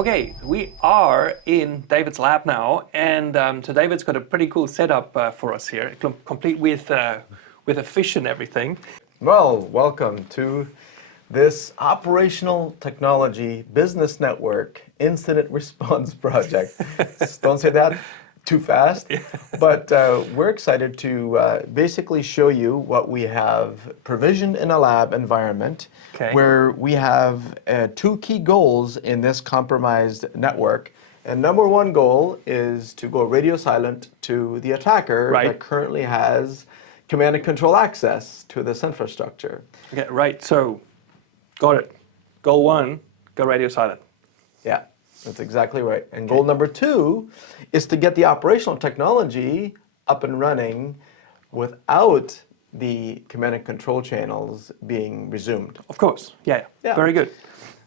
Okay, we are in David's lab now, and so David's got a pretty cool setup for us here, complete with a fish and everything. Well, welcome to this operational technology business network incident response project. Don't say that too fast, but we're excited to basically show you what we have provisioned in a lab environment, where we have two key goals in this compromised network. And number one goal is to go radio silent to the attacker that currently has command and control access to this infrastructure. Okay, right, so got it. Goal one, go radio silent. Yeah, that's exactly right. And goal number two is to get the operational technology up and running without the command and control channels being resumed. Of course, yeah. Very good.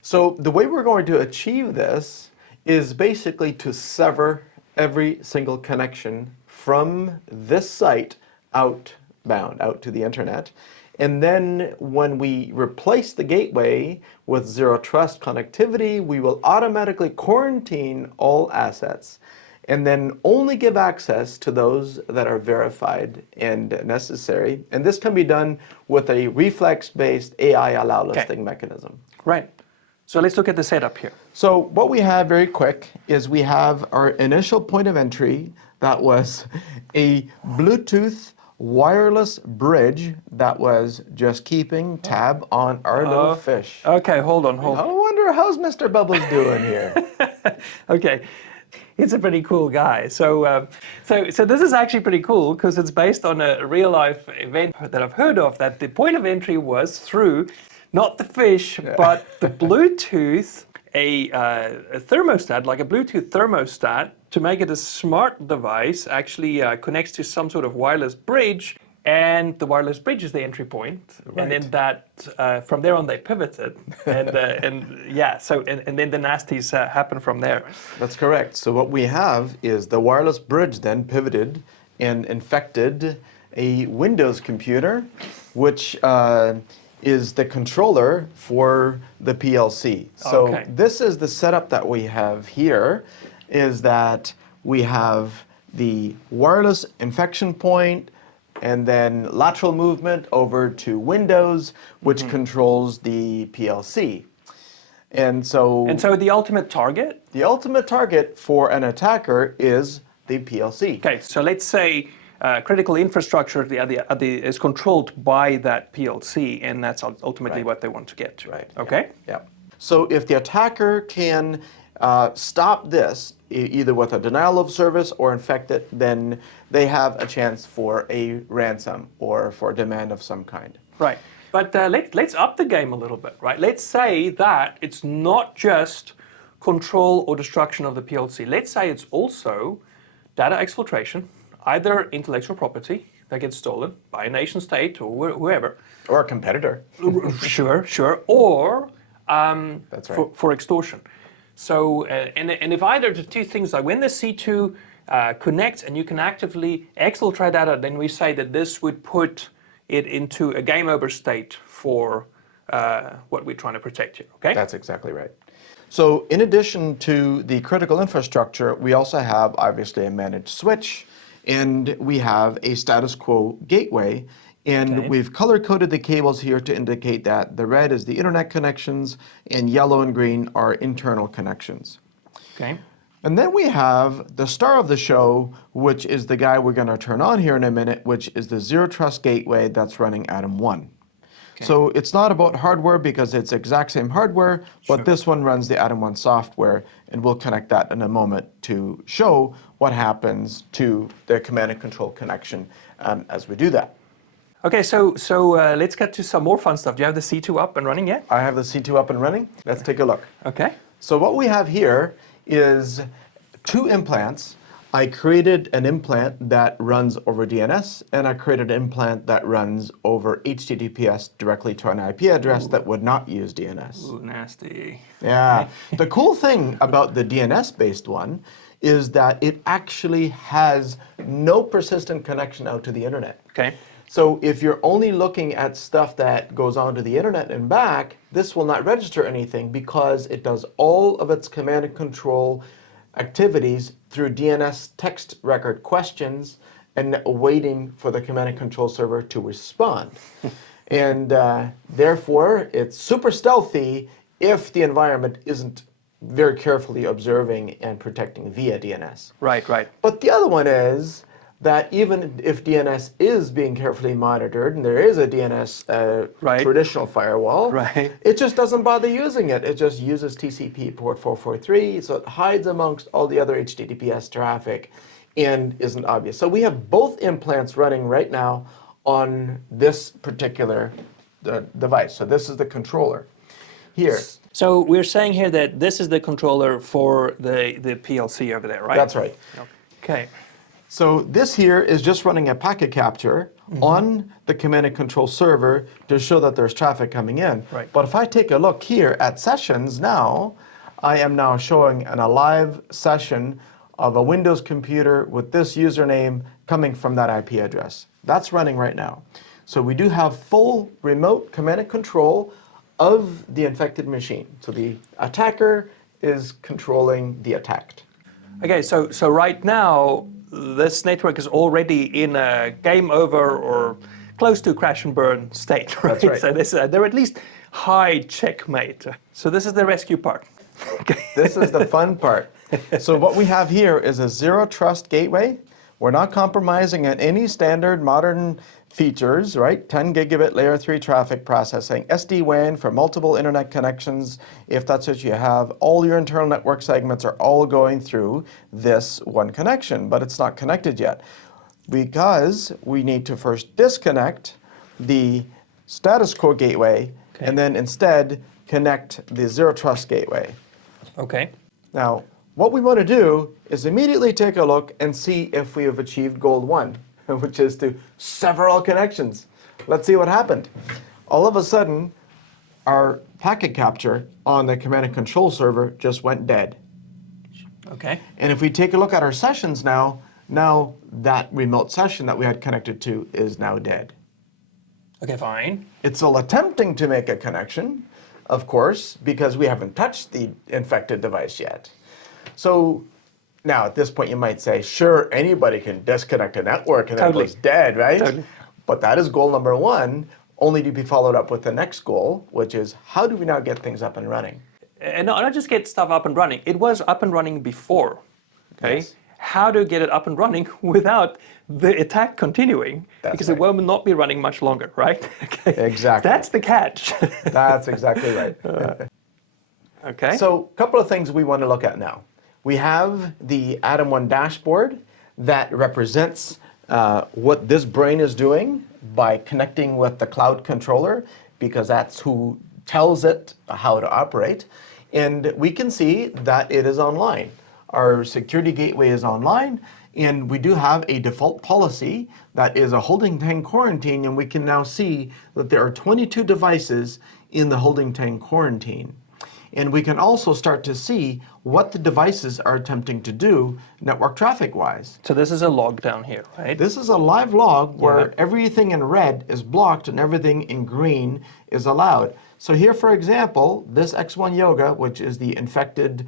So the way we're going to achieve this is basically to sever every single connection from this site outbound, out to the internet. And then when we replace the gateway with zero trust connectivity, we will automatically quarantine all assets and then only give access to those that are verified and necessary. And this can be done with a reflex-based AI allow-listing mechanism. Right. So let's look at the setup here. So what we have very quick is we have our initial point of entry that was a Bluetooth wireless bridge that was just keeping tab on our little fish. Okay, hold on. I wonder how's Mr. Bubbles doing here. Okay, he's a pretty cool guy. So this is actually pretty cool because it's based on a real life event that I've heard of, that the point of entry was through not the fish, but the Bluetooth, a thermostat, like a Bluetooth thermostat, to make it a smart device, actually connects to some sort of wireless bridge, and the wireless bridge is the entry point, and then that from there on they pivoted, and then the nasties happen from there. That's correct. So what we have is the wireless bridge then pivoted and infected a Windows computer, which is the controller for the PLC. So this is the setup that we have here, is that we have the wireless infection point and then lateral movement over to Windows, which controls the PLC. And so the ultimate target? The ultimate target for an attacker is the PLC. Okay, so let's say critical infrastructure is controlled by that PLC, and that's ultimately what they want to get to. Right. Okay? Yeah. So if the attacker can stop this, either with a denial of service or infect it, then they have a chance for a ransom or for a demand of some kind. Right. But let's up the game a little bit, right? Let's say that it's not just control or destruction of the PLC. Let's say it's also data exfiltration, either intellectual property that gets stolen by a nation state or whoever. Or a competitor. Sure. Or That's right. for extortion. So, and if either of the two things, like when the C2 connects and you can actively exfiltrate data, then we say that this would put it into a game over state for what we're trying to protect here, okay? That's exactly right. So in addition to the critical infrastructure, we also have obviously a managed switch, and we have a status quo gateway. And we've color-coded the cables here to indicate that the red is the internet connections and yellow and green are internal connections. Okay. And then we have the star of the show, which is the guy we're going to turn on here in a minute, which is the Zero Trust Gateway that's running ADAM1. Okay. So it's not about hardware because it's exact same hardware, but this one runs the ADAM1 software, and we'll connect that in a moment to show what happens to the command and control connection as we do that. Okay, so let's get to some more fun stuff. Do you have the C2 up and running yet? I have the C2 up and running. Let's take a look. Okay. So what we have here is two implants. I created an implant that runs over DNS, and I created an implant that runs over HTTPS directly to an IP address that would not use DNS. Ooh, nasty. Yeah. The cool thing about the DNS-based one is that it actually has no persistent connection out to the internet. Okay. So if you're only looking at stuff that goes onto the internet and back, this will not register anything because it does all of its command and control activities through DNS text record questions and waiting for the command and control server to respond. And therefore, it's super stealthy if the environment isn't very carefully observing and protecting via DNS. Right, right. But the other one is that even if DNS is being carefully monitored, and there is a DNS traditional firewall, it just doesn't bother using it. It just uses TCP port 443, so it hides amongst all the other HTTPS traffic and isn't obvious. So we have both implants running right now on this particular device. So this is the controller here. So we're saying here that this is the controller for the PLC over there, right? That's right. Okay. So this here is just running a packet capture on the command and control server to show that there's traffic coming in. Right. But if I take a look here at sessions now, I am now showing a live session of a Windows computer with this username coming from that IP address. That's running right now. So we do have full remote command and control of the infected machine. So the attacker is controlling the attacked. Okay, so right now, this network is already in a game over or close to crash and burn state, right? That's right. So this, they're at least high checkmate. So this is the rescue part. This is the fun part. So what we have here is a zero trust gateway. We're not compromising on any standard modern features, right? 10 gigabit layer 3 traffic processing, SD-WAN for multiple internet connections. If that's what you have, all your internal network segments are all going through this one connection, but it's not connected yet because we need to first disconnect the status quo gateway and then instead connect the zero trust gateway. Okay. Now, what we want to do is immediately take a look and see if we have achieved goal 1, which is to sever all connections. Let's see what happened. All of a sudden, our packet capture on the command and control server just went dead. Okay. And if we take a look at our sessions now that remote session that we had connected to is now dead. Okay, fine. It's still attempting to make a connection, of course, because we haven't touched the infected device yet. So now at this point you might say, sure, anybody can disconnect a network and then it goes dead, right? Totally. But that is goal number 1, only to be followed up with the next goal, which is how do we now get things up and running? And not just get stuff up and running. It was up and running before, okay? Yes. How to get it up and running without the attack continuing, because it will not be running much longer, right? Okay. Exactly. That's the catch. That's exactly right. Okay. So a couple of things we want to look at now. We have the ADAM1 dashboard that represents what this brain is doing by connecting with the cloud controller, because that's who tells it how to operate. And we can see that it is online. Our security gateway is online, and we do have a default policy that is a holding tank quarantine, and we can now see that there are 22 devices in the holding tank quarantine. And we can also start to see what the devices are attempting to do network traffic-wise. So this is a log down here, right? This is a live log where everything in red is blocked and everything in green is allowed. So here, for example, this X1 Yoga, which is the infected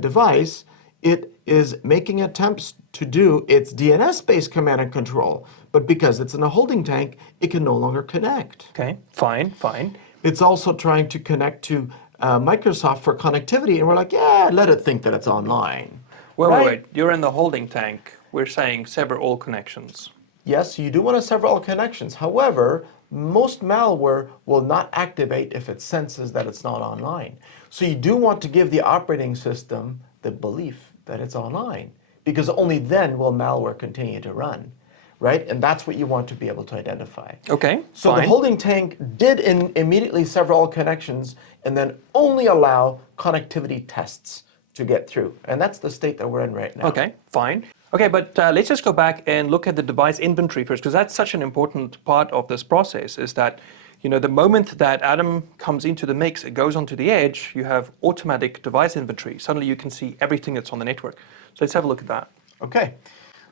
device, it is making attempts to do its DNS-based command and control. But because it's in a holding tank, it can no longer connect. Okay, fine, fine. It's also trying to connect to Microsoft for connectivity, and we're like, yeah, let it think that it's online. Wait, right? wait, you're in the holding tank. We're saying sever all connections. Yes, you do want to sever all connections. However, most malware will not activate if it senses that it's not online. So you do want to give the operating system the belief that it's online, because only then will malware continue to run, right? And that's what you want to be able to identify. Okay, So fine. the holding tank did immediately sever all connections and then only allow connectivity tests to get through. And that's the state that we're in right now. Okay, fine. Okay, but let's just go back and look at the device inventory first, because that's such an important part of this process, is that, you know, the moment that ADAM comes into the mix, it goes onto the edge, you have automatic device inventory. Suddenly you can see everything that's on the network. So let's have a look at that. Okay,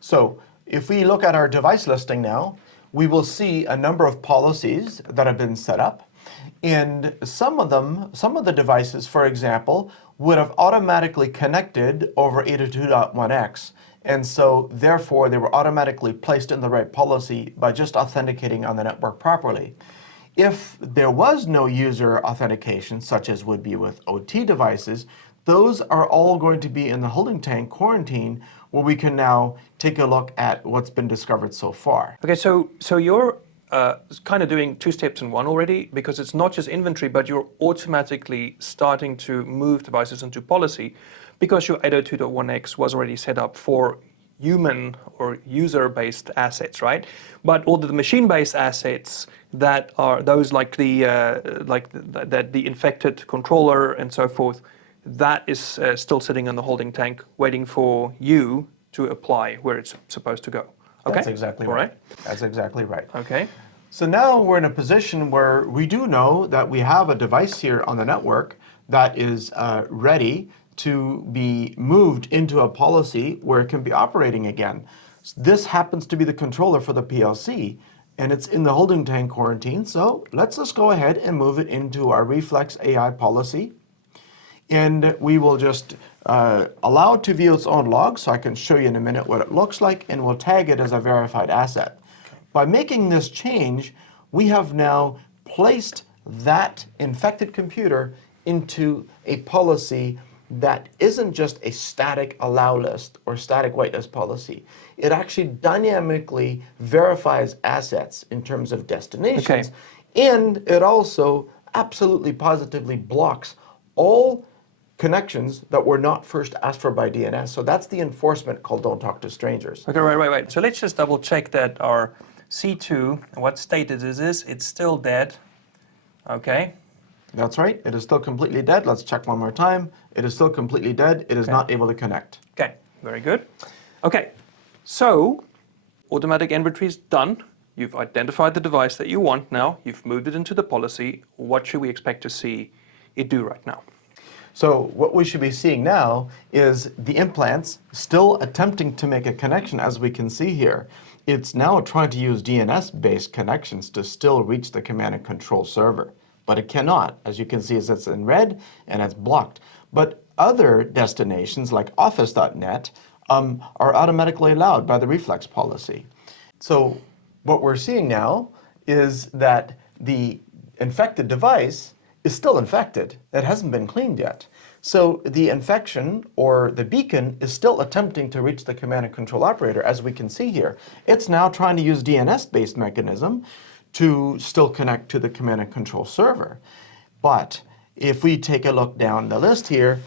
so if we look at our device listing now, we will see a number of policies that have been set up. And some of the devices, for example, would have automatically connected over 802.1x. And so, therefore, they were automatically placed in the right policy by just authenticating on the network properly. If there was no user authentication, such as would be with OT devices, those are all going to be in the holding tank quarantine, where we can now take a look at what's been discovered so far. Okay, so you're kind of doing two steps in one already, because it's not just inventory, but you're automatically starting to move devices into policy, because your 802.1x was already set up for human or user-based assets, right? But all the machine-based assets that are those like the infected controller and so forth, that is still sitting in the holding tank, waiting for you to apply where it's supposed to go. Okay? That's exactly right. All right. That's exactly right. Okay. So now we're in a position where we do know that we have a device here on the network that is ready to be moved into a policy where it can be operating again. This happens to be the controller for the PLC, and it's in the holding tank quarantine. So let's just go ahead and move it into our Reflex AI policy. And we will just allow it to view its own log, so I can show you in a minute what it looks like, and we'll tag it as a verified asset. By making this change, we have now placed that infected computer into a policy that isn't just a static allow list or static whitelist policy. It actually dynamically verifies assets in terms of destinations, and it also absolutely positively blocks all connections that were not first asked for by DNS. So that's the enforcement called Don't Talk to Strangers. Okay, right. So let's just double check that our C2, what state it is, it's still dead. Okay. That's right. It is still completely dead. Let's check one more time. It is still completely dead. It is not able to connect. Okay, very good. Okay, so automatic inventory is done. You've identified the device that you want now. You've moved it into the policy. What should we expect to see it do right now? So what we should be seeing now is the implants still attempting to make a connection, as we can see here. It's now trying to use DNS-based connections to still reach the command and control server. But it cannot. As you can see, it's in red and it's blocked. But other destinations like office.net are automatically allowed by the Reflex policy. So what we're seeing now is that the infected device is still infected. It hasn't been cleaned yet. So the infection or the beacon is still attempting to reach the command and control operator, as we can see here. It's now trying to use DNS-based mechanism to still connect to the command and control server. But if we take a look down the list here,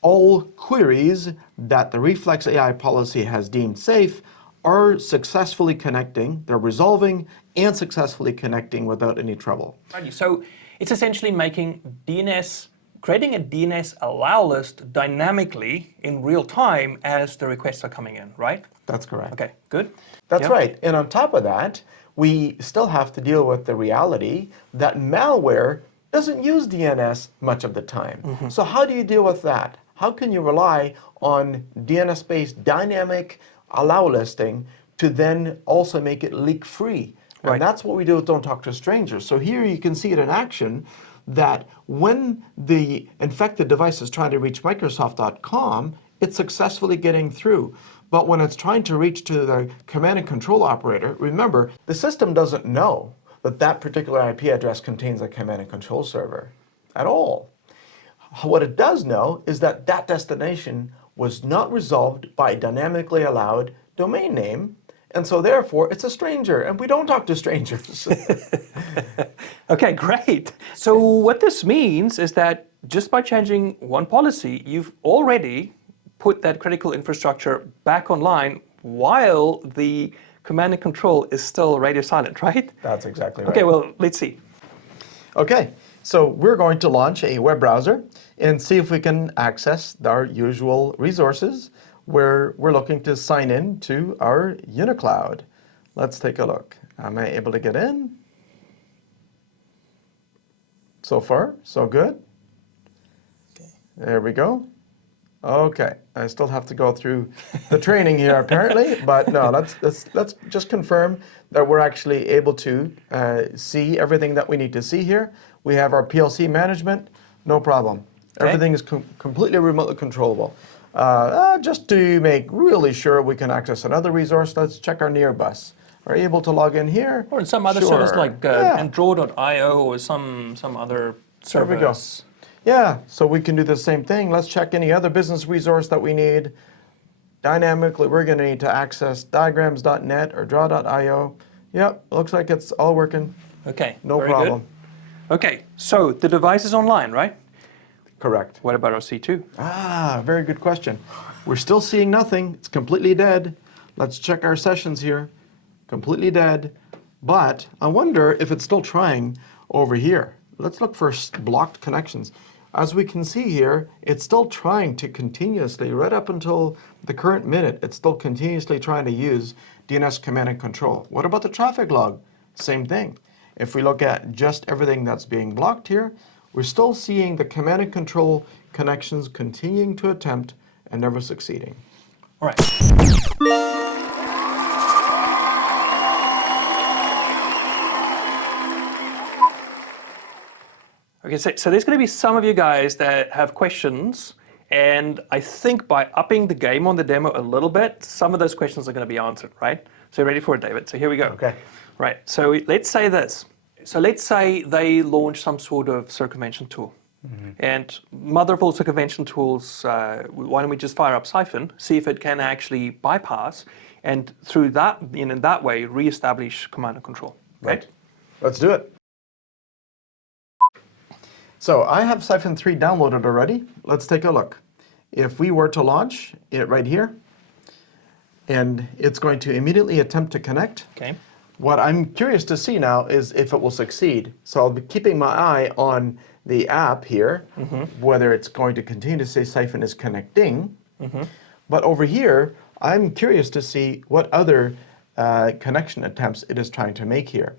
all queries that the Reflex AI policy has deemed safe are successfully connecting, they're resolving and successfully connecting without any trouble. So it's essentially creating a DNS allow list dynamically in real time as the requests are coming in, right? That's correct. Okay, good. That's right. And on top of that, we still have to deal with the reality that malware doesn't use DNS much of the time. So how do you deal with that? How can you rely on DNS-based dynamic allow listing to then also make it leak-free? And that's what we do with Don't Talk to Strangers. So here you can see it in action, that when the infected device is trying to reach Microsoft.com, it's successfully getting through. But when it's trying to reach to the command and control operator, remember, the system doesn't know that that particular IP address contains a command and control server at all. What it does know is that that destination was not resolved by a dynamically allowed domain name, and so therefore it's a stranger, and we don't talk to strangers. Okay, great. So what this means is that just by changing one policy, you've already put that critical infrastructure back online while the command and control is still radio silent, right? That's exactly right. Okay, well, let's see. Okay, so we're going to launch a web browser and see if we can access our usual resources where we're looking to sign in to our UniCloud. Let's take a look. Am I able to get in? So far, so good. There we go. Okay, I still have to go through the training here apparently, but no, let's just confirm that we're actually able to see everything that we need to see here. We have our PLC management, no problem. Okay. Everything is completely remotely controllable. Just to make really sure we can access another resource, let's check our near bus. Are you able to log in here? Or in some other Sure. service like Yeah. Draw.io or some other There we go. service. Yeah, so we can do the same thing. Let's check any other business resource that we need. Dynamically, we're going to need to access diagrams.net or draw.io. Yep, looks like it's all working. Okay, No very problem. Good. Okay, so the device is online, right? Correct. What about our C2? Very good question. We're still seeing nothing. It's completely dead. Let's check our sessions here. Completely dead. But I wonder if it's still trying over here. Let's look for blocked connections. As we can see here, it's still trying to continuously, right up until the current minute, it's still continuously trying to use DNS command and control. What about the traffic log? Same thing. If we look at just everything that's being blocked here, we're still seeing the command and control connections continuing to attempt and never succeeding. All right. Okay, so there's going to be some of you guys that have questions, and I think by upping the game on the demo a little bit, some of those questions are going to be answered, right? So you ready for it, David? So here we go. Okay. Right, so let's say this. So let's say they launch some sort of circumvention tool. And mother of all circumvention tools, why don't we just fire up Siphon, see if it can actually bypass, and through that, in that way, reestablish command and control, right? Let's do it. So I have Siphon 3 downloaded already. Let's take a look. If we were to launch it right here, and it's going to immediately attempt to connect. Okay. What I'm curious to see now is if it will succeed. So I'll be keeping my eye on the app here, whether it's going to continue to say Siphon is connecting. But over here, I'm curious to see what other connection attempts it is trying to make here.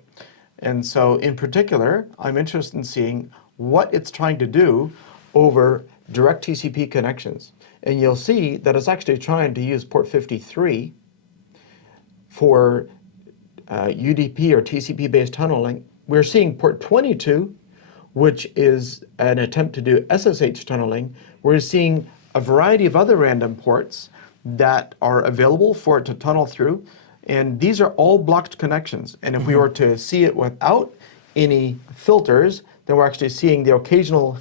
And so in particular, I'm interested in seeing what it's trying to do over direct TCP connections. And you'll see that it's actually trying to use port 53 for UDP or TCP-based tunneling. We're seeing port 22, which is an attempt to do SSH tunneling. We're seeing a variety of other random ports that are available for it to tunnel through. And these are all blocked connections. And if we were to see it without any filters, then we're actually seeing the occasional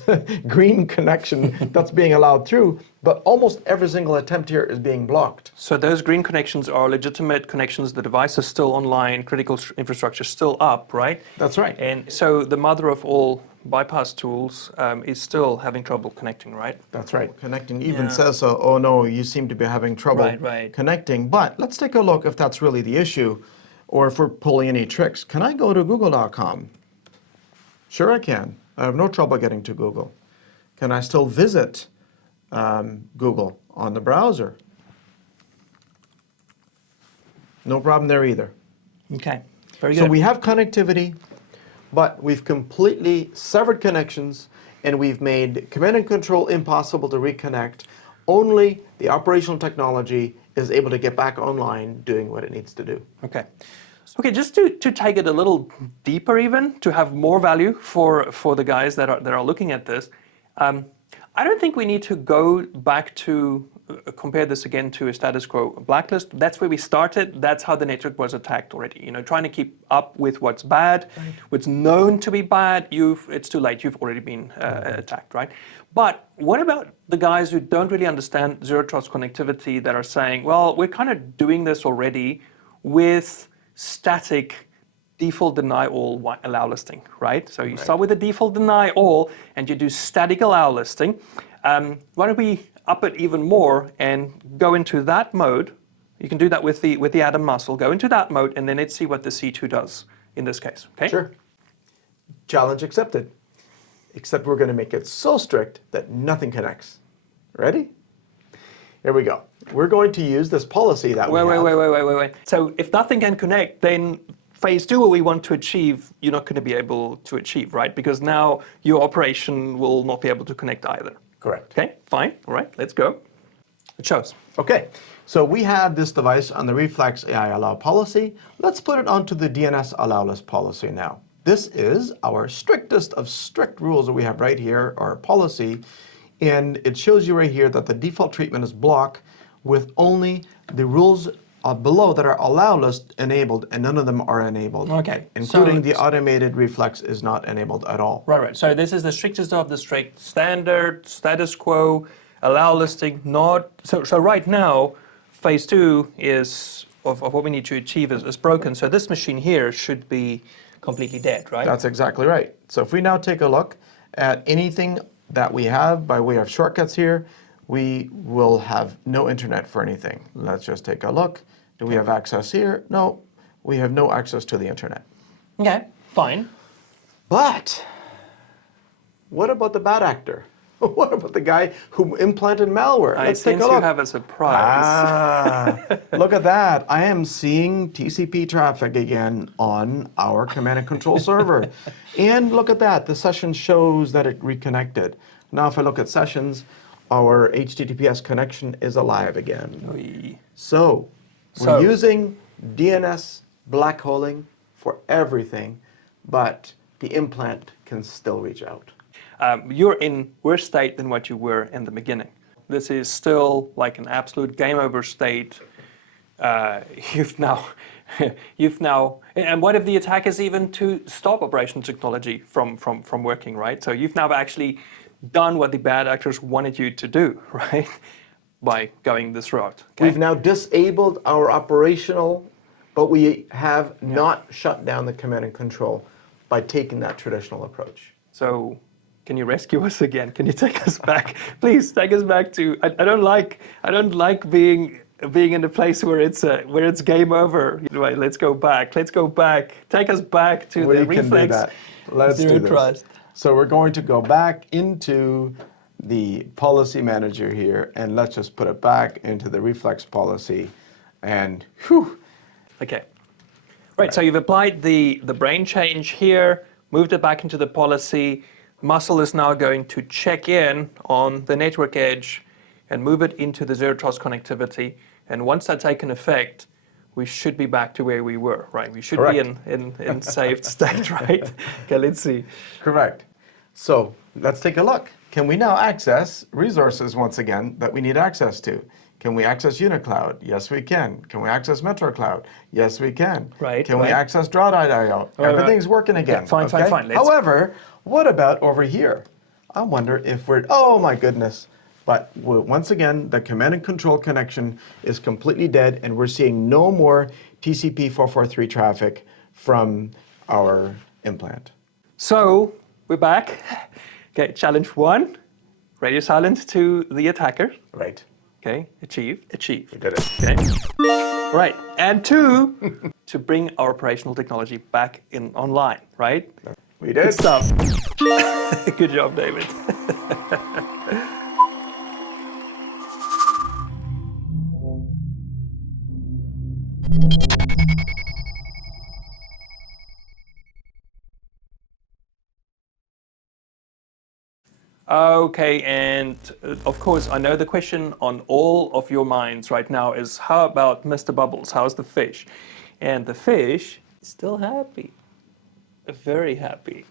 green connection that's being allowed through, but almost every single attempt here is being blocked. So those green connections are legitimate connections. The device is still online, critical infrastructure is still up, right? That's right. And so the mother of all bypass tools is still having trouble connecting, right? That's right. Connecting even says, oh no, you seem to be having trouble connecting. But let's take a look if that's really the issue, or if we're pulling any tricks. Can I go to google.com? Sure I can. I have no trouble getting to Google. Can I still visit Google on the browser? No problem there either. Okay, very good. So we have connectivity, but we've completely severed connections, and we've made command and control impossible to reconnect. Only the operational technology is able to get back online doing what it needs to do. Okay. Okay, just to take it a little deeper even, to have more value for the guys that are looking at this, I don't think we need to go back to compare this again to a status quo blacklist. That's where we started. That's how the network was attacked already. You know, trying to keep up with what's bad, what's known to be bad. It's too late. You've already been attacked, right? But what about the guys who don't really understand zero trust connectivity that are saying, well, we're kind of doing this already with static default deny all allow listing, right? So you start with a default deny all and you do static allow listing. Why don't we up it even more and go into that mode? You can do that with the Adam muscle. Go into that mode and then let's see what the C2 does in this case. Okay? Sure. Challenge accepted. Except we're going to make it so strict that nothing connects. Ready? Here we go. We're going to use this policy that we have. Wait. So if nothing can connect, then phase 2, what we want to achieve, you're not going to be able to achieve, right? Because now your operation will not be able to connect either. Correct. Okay, fine. All right, let's go. It shows. Okay, so we have this device on the Reflex AI allow policy. Let's put it onto the DNS allow list policy now. This is our strictest of strict rules that we have right here, our policy. And it shows you right here that the default treatment is block with only the rules below that are allow list enabled, and none of them are enabled. Okay. Including the automated reflex is not enabled at all. Right. So this is the strictest of the strict. Standard, status quo, allow listing, not. So right now, phase 2 is of what we need to achieve is broken. So this machine here should be completely dead, right? That's exactly right. So if we now take a look at anything that we have by way of shortcuts here, we will have no internet for anything. Let's just take a look. Do we have access here? No, we have no access to the internet. Okay, fine. But what about the bad actor? What about the guy who implanted malware? I Let's take sense a look. you have a surprise. Look at that. I am seeing TCP traffic again on our command and control server. And look at that. The session shows that it reconnected. Now if I look at sessions, our HTTPS connection is alive again. Oy. So we're using DNS black holing for everything, but the implant can still reach out. You're in worse state than what you were in the beginning. This is still like an absolute game over state. You've now, and what if the attack is even to stop operational technology from working, right? So you've now actually done what the bad actors wanted you to do, right? By going this route. Okay? We've now disabled our operational, but we have not shut down the command and control by taking that traditional approach. So can you rescue us again? Can you take us back? Please take us back to. I don't like being in a place where it's game over. Right, let's go back. Let's go back. Take us back to the Reflex. Do that. Let's Zero do this. Trust. So we're going to go back into the policy manager here, and let's just put it back into the Reflex policy, and whew. Okay. Right. So you've applied the brain change here, moved it back into the policy. Muscle is now going to check in on the network edge and move it into the zero trust connectivity. And once that's taken effect, we should be back to where we were, right? We should be in saved state, right? Okay, let's see. Correct. So let's take a look. Can we now access resources once again that we need access to? Can we access UniCloud? Yes, we can. Can we access MetroCloud? Yes, we can. Right. Can we access Draw.io? Everything's working again. Yeah, fine. However, what about over here? I wonder if we're, oh my goodness. But once again, the command and control connection is completely dead, and we're seeing no more TCP 443 traffic from our implant. So we're back. Okay, challenge 1, radio silence to the attacker. Right. Okay, achieve. We did it. Okay. Right, and 2, to bring our operational technology back online, right? We did. Good stuff. Good job, David. Okay, and of course, I know the question on all of your minds right now is, how about Mr. Bubbles? How's the fish? And the fish is still happy. Very happy.